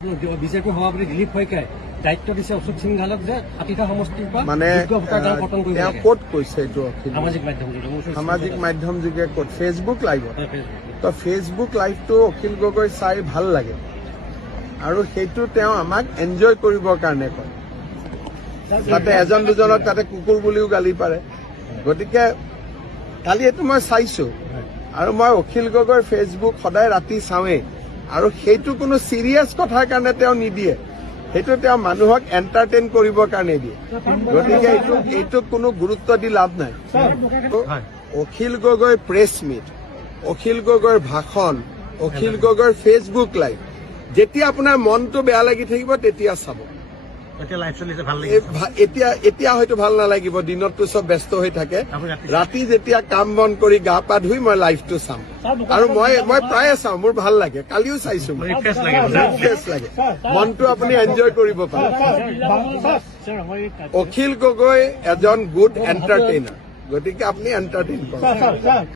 BJP সভাপতি দিলীপ শইকীয়াই দায়িত্ব দিছে অশোক সিংঘালক যে আতিথা সমষ্টিৰ পৰা মানে পতন কৰিব তেওঁ লাগে। ক'ত কৈছে এইটো সামাজিক মাধ্যম যোগে ক'ত ফেচবুক লাইভত তো ফেচবুক লাইভটো অখিল গগৈ চাই ভাল লাগে আৰু সেইটো তেওঁ আমাক এনজয় কৰিবৰ কাৰণে কয় তাতে এজন দুজনক তাতে কুকুৰ বুলিও গালি পাৰে গতিকে কালি এইটো মই চাইছো আৰু মই অখিল গগৈৰ ফেচবুক সদায় ৰাতি চাওঁৱেই আৰু সেইটো কোনো চিৰিয়াছ কথাৰ কাৰণে তেওঁ নিদিয়ে সেইটো তেওঁ মানুহক এণ্টাৰটেইন কৰিবৰ কাৰণে দিয়ে গতিকে এইটো কোনো গুৰুত্ব দি লাভ নাই অখিল গগৈ প্ৰেছ মিট অখিল গগৈৰ ভাষণ অখিল গগৈৰ ফেচবুক লাইভ যেতিয়া আপোনাৰ মনটো বেয়া লাগি থাকিব তেতিয়া চাব এতিয়া হয়তো ভাল নালাগিব দিনততো চব ব্যস্ত হৈ থাকে ৰাতি যেতিয়া কাম বন কৰি গা পা ধুই মই লাইভটো চাম আৰু মই প্ৰায়ে চাওঁ মোৰ ভাল লাগে কালিও চাইছো ফ্ৰেছ লাগে মনটো আপুনি এনজয় কৰিব পাৰে অখিল গগৈ এজন গুড এণ্টাৰটেইনাৰ গতিকে আপুনি এণ্টাৰটেইন কৰক